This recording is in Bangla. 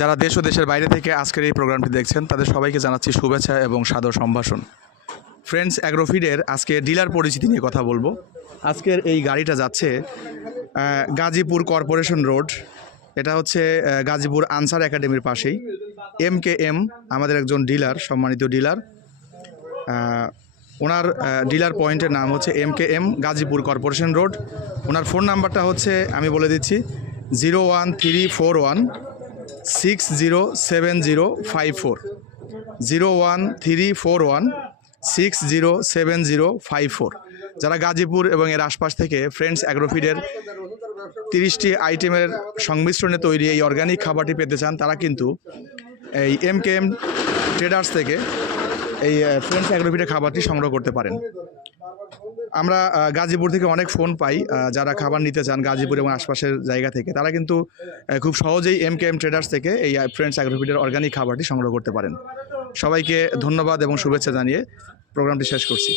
যারা দেশ ও দেশের বাইরে থেকে আজকের এই প্রোগ্রামটি দেখছেন তাদের সবাইকে জানাচ্ছি শুভেচ্ছা এবং সাদর সম্ভাষণ। ফ্রেন্ডস অ্যাগ্রোফিডের আজকে ডিলার পরিচিতি নিয়ে কথা বলবো। আজকের এই গাড়িটা যাচ্ছে গাজীপুর কর্পোরেশন রোড। এটা হচ্ছে গাজীপুর আনসার একাডেমির পাশেই। MKM আমাদের একজন ডিলার, সম্মানিত ডিলার। ওনার ডিলার পয়েন্টের নাম হচ্ছে MKM গাজীপুর কর্পোরেশন রোড। ওনার ফোন নাম্বারটা হচ্ছে আমি বলে দিচ্ছি 01341607054, 01341607054। যারা গাজীপুর এবং এর আশপাশ থেকে ফ্রেন্ডস অ্যাগ্রোফিডের 30টি আইটেমের সংমিশ্রণে তৈরি এই অর্গানিক খাবারটি পেতে চান, তারা কিন্তু এই MKM ট্রেডার্স থেকে এই ফ্রেন্ডস অ্যাগ্রোফিডের খাবারটি সংগ্রহ করতে পারেন। আমরা গাজীপুর থেকে অনেক ফোন পাই, যারা খাবার নিতে চান গাজীপুর এবং আশপাশের জায়গা থেকে, তারা কিন্তু খুব সহজেই MKM ট্রেডার্স থেকে এই ফ্রেন্ডস অ্যাগ্রোফিডের অর্গানিক খাবারটি সংগ্রহ করতে পারেন। সবাইকে ধন্যবাদ এবং শুভেচ্ছা জানিয়ে প্রোগ্রামটি শেষ করছি।